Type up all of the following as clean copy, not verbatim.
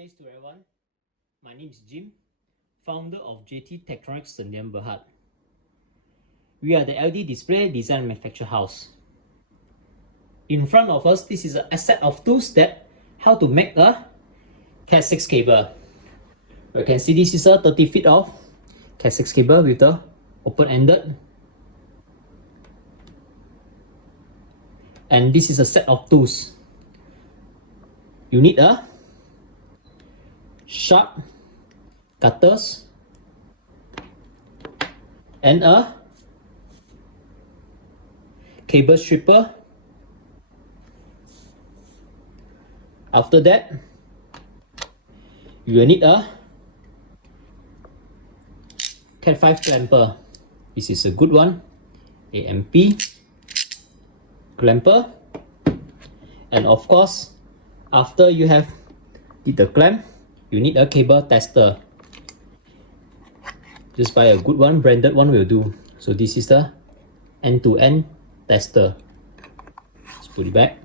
days to everyone. My name is Jim, founder of JT Tektronix Sendian Berhad. We are the LED Display Design Manufacture House. In front of us, this is a set of tools that how to make a Cat6 cable. You can see this is a 30 feet of Cat6 cable with the open-ended. And this is a set of tools. You need a sharp cutters and a cable stripper. After that, you will need a Cat5 clamper. This is a good one, AMP clamper. And of course, after you have did the clamp, you need a cable tester. Just buy a good one, branded one will do. So this is the end-to-end tester. Let's put it back.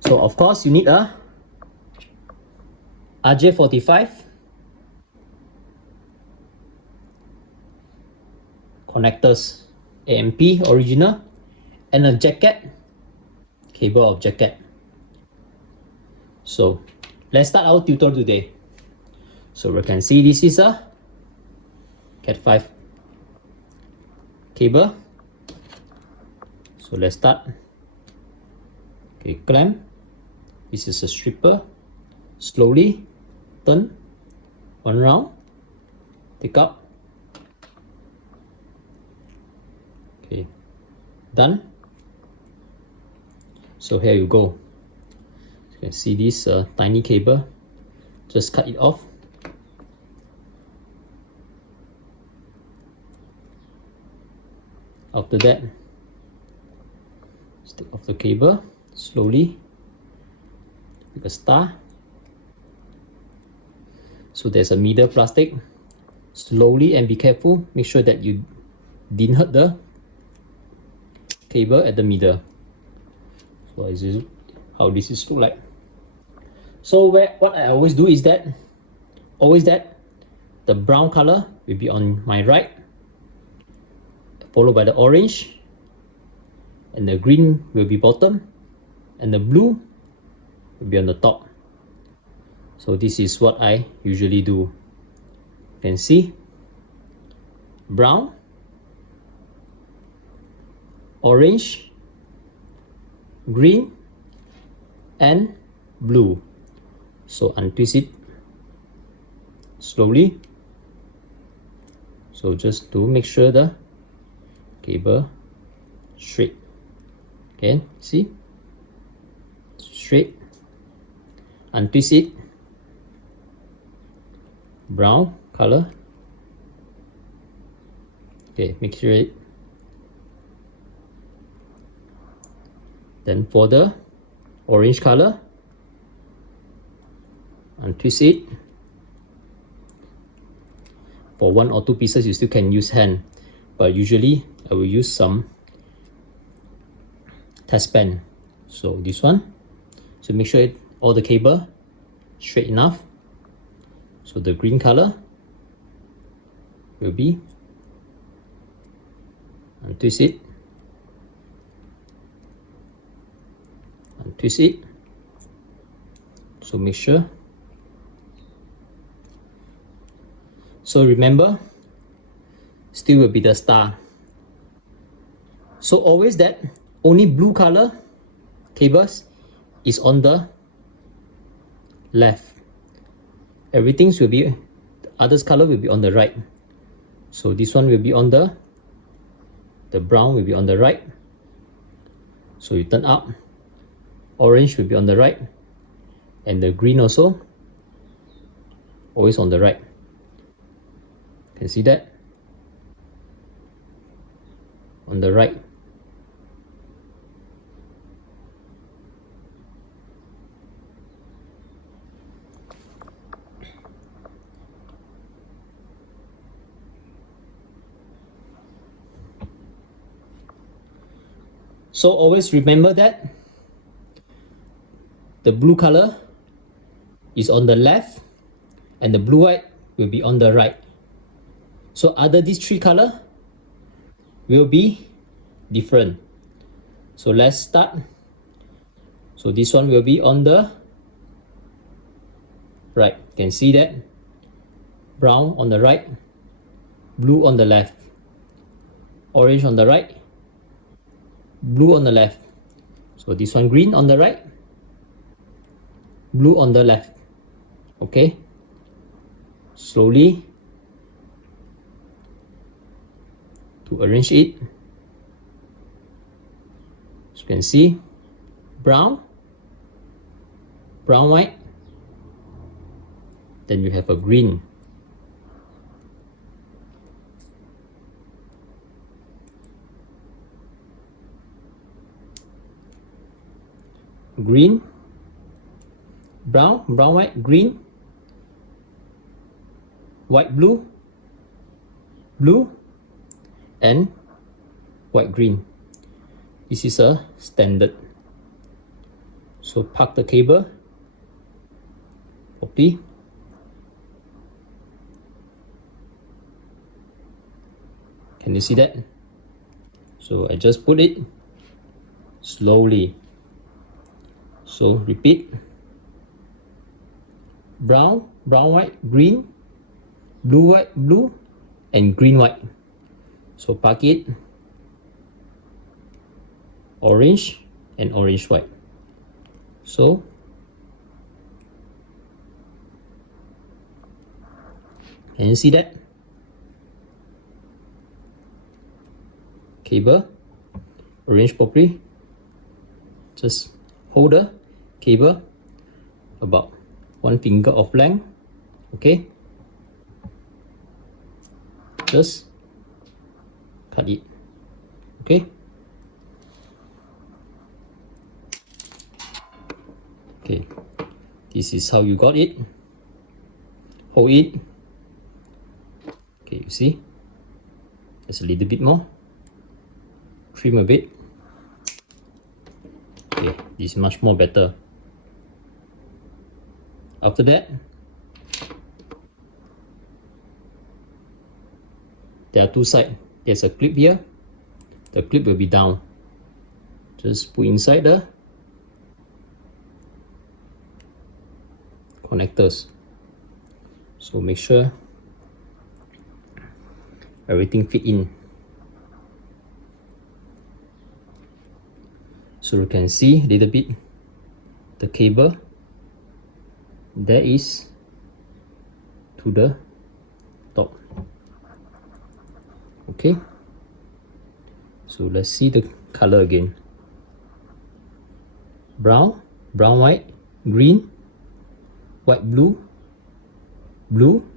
So of course you need a RJ45 connectors, AMP original, and a jacket, cable of jacket. So let's start our tutorial today. So we can see this is a Cat5 cable. So let's start. Okay, clamp. This is a stripper. Slowly turn one round. Take up. Okay, done. So here you go. You can see this tiny cable. Just cut it off. After that, just take off the cable slowly. Make a star. So there's a middle plastic. Slowly and be careful. Make sure that you didn't hurt the cable at the middle. So this is how this is look like. So what I always do is that the brown color will be on my right, followed by the orange, and the green will be bottom, and the blue will be on the top. So this is what I usually do. You can see brown, orange, green, and blue. So untwist it slowly. So just to make sure the cable straight. Okay, see? Straight. Untwist it. Brown color. Okay, make sure it. Then for the orange color, untwist it. For one or two pieces, you still can use hand, but usually I will use some test pen. So this one. So make sure all the cable straight enough. So the green color will be untwist it. Untwist it. So make sure. So remember, still will be the star. So always that only blue color cables is on the left. Everything will be, the others color will be on the right. So this one will be on the brown will be on the right. So you turn up, orange will be on the right, and the green also always on the right. Can see that? On the right. So always remember that the blue color is on the left and the blue white will be on the right. So other these three color will be different. So let's start. So this one will be on the right. You can see that. Brown on the right, blue on the left, orange on the right, blue on the left. So this one green on the right, blue on the left. Okay. Slowly to arrange it. As you can see, brown, brown white, then you have a green. Green, brown, brown white, green, white blue, blue, and white green. This is a standard. So park the cable properly. Can you see that? So I just put it slowly. So repeat. Brown, brown white, green, blue white, blue, and green white. So park it. Orange and orange white. So can you see that? Cable arrange properly. Just hold the cable about 1 finger of length. Okay, just cut it. Okay, okay, this is how you got it. Hold it. Okay, you see, just a little bit more. Trim a bit. Okay, this is much more better. After that, there are two sides. There's a clip here. The clip will be down. Just put inside the connectors. So make sure everything fit in. So you can see a little bit the cable. There is to the top. Okay. So let's see the color again. Brown, brown white, green, white blue, blue,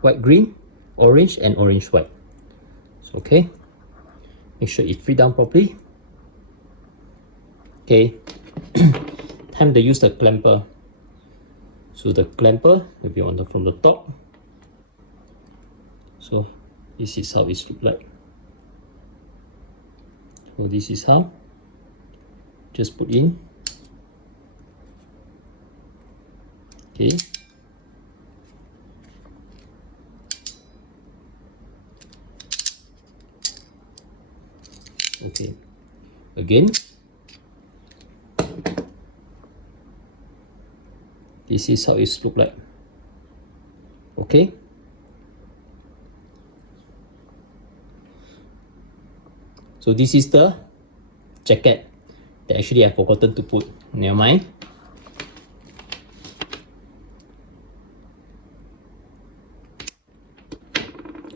white green, orange, and orange white. So okay. Make sure it fit down properly. Okay, time to use the clamper. So the clamper will be on from the top. So this is how it looks like. So this is how. Just put in. Okay. Okay. Again. This is how it looks like. Okay. So this is the jacket that actually I forgotten to put. Never mind.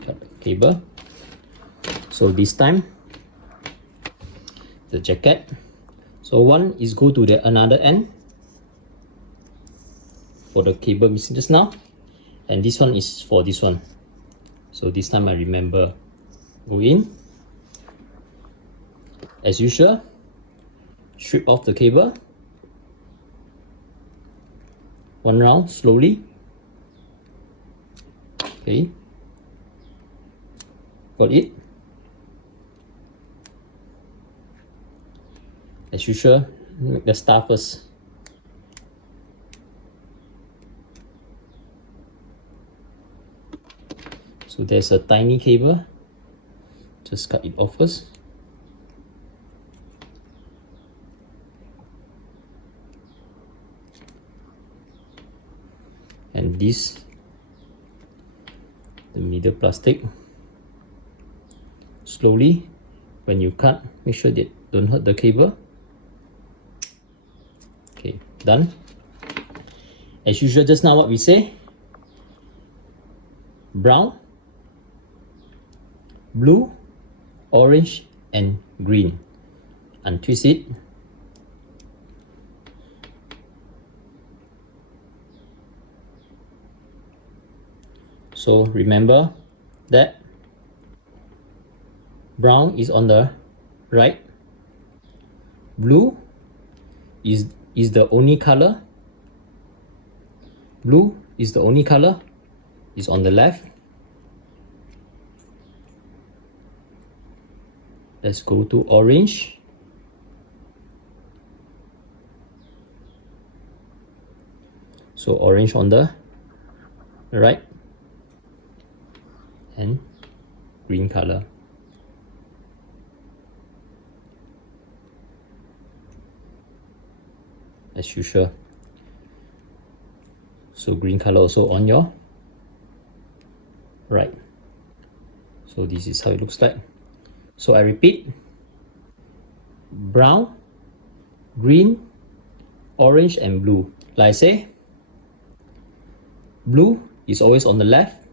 Cut the cable. So this time, the jacket. So one is go to the another end for the cable missing just now, and this one is for this one. So this time I remember. Go in. As usual, strip off the cable. One round slowly. Okay. Got it. As usual, make the star first. So there's a tiny cable, just cut it off first. And this, the middle plastic. Slowly, when you cut, make sure that don't hurt the cable. Okay, done. As usual, just now what we say, brown, blue, orange, and green. Untwist it. So remember that brown is on the right, blue is the only color, blue is the only color, is on the left. Let's go to orange. So orange on the right and green color. As usual. So green color also on your right. So this is how it looks like. So I repeat, brown, green, orange, and blue. Like I say, blue is always on the left,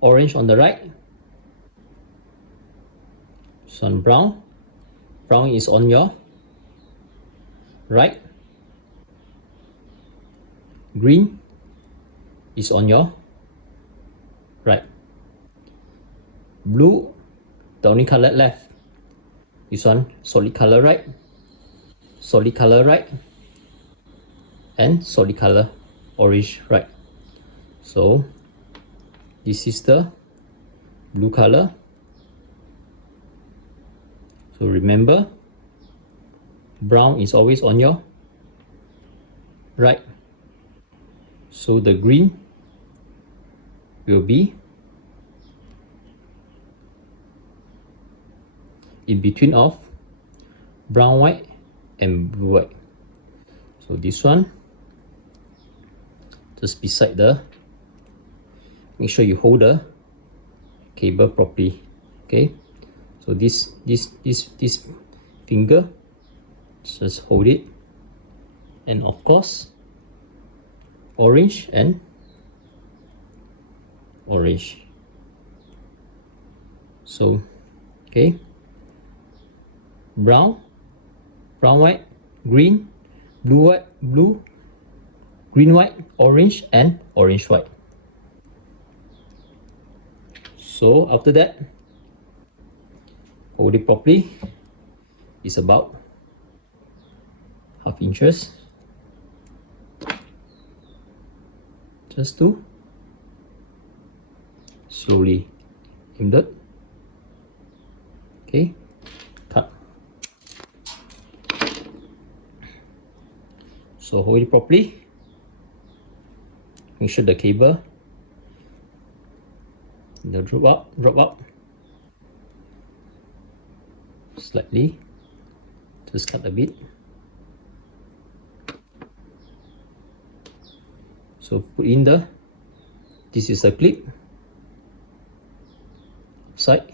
orange on the right. So brown, brown is on your right, green is on your right, blue, the only color left, this one solid color right, solid color right, and solid color orange right. So this is the blue color. So remember, brown is always on your right. So the green will be in between of brown white and blue white. So this one just beside the, make sure you hold the cable properly. Okay, so this finger, just hold it, and of course orange and orange. So okay, brown, brown white, green, blue white, blue, green white, orange, and orange white. So after that, hold it properly. It's about half inches. Just to slowly aim that. Okay, cut. So hold it properly. Make sure the cable drop up slightly. Just cut a bit. So put in the, this is a clip side.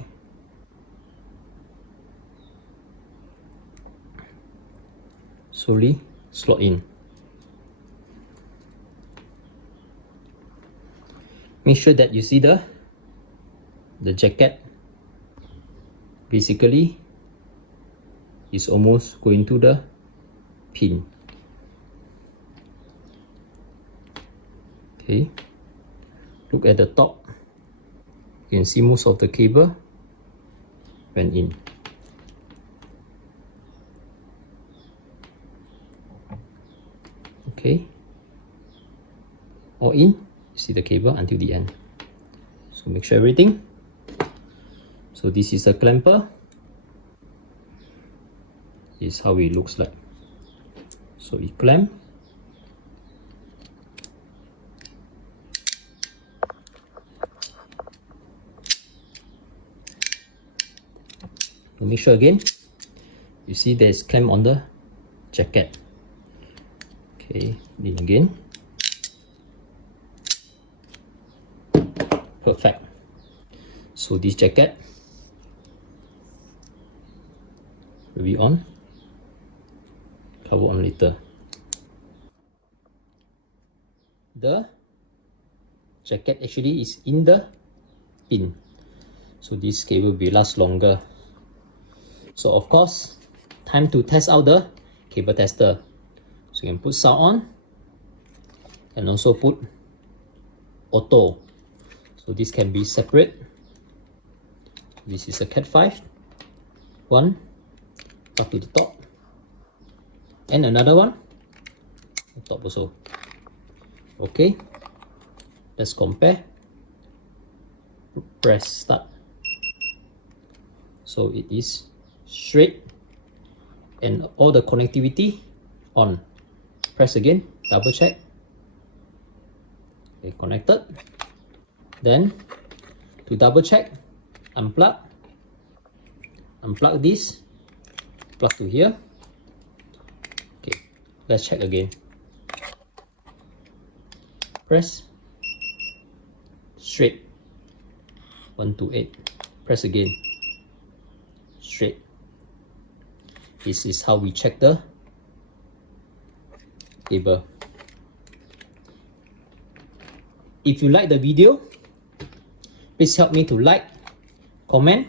Slowly slot in. Make sure that you see the jacket basically is almost going to the pin. Okay, look at the top. You can see most of the cable went in. Okay, all in. You see the cable until the end. So make sure everything. So this is a clamper. This is how it looks like. So it clamp. To make sure again, you see there's clamp on the jacket. Okay, then again. Perfect. So this jacket will be on, cover on later. The jacket actually is in the pin, so this cable will last longer. So of course, time to test out the cable tester. So you can put sound on and also put auto. So this can be separate. This is a Cat5 one, up to the top, and another one on top also. Okay, let's compare. Press start. So it is straight and all the connectivity on. Press again, double check. Okay, connected. Then to double check, unplug this, plug to here. Okay, let's check again. Press straight, 128. Press again, straight. This is how we check the cable. If you like the video, please help me to like, comment,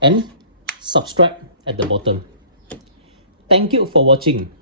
and subscribe at the bottom. Thank you for watching.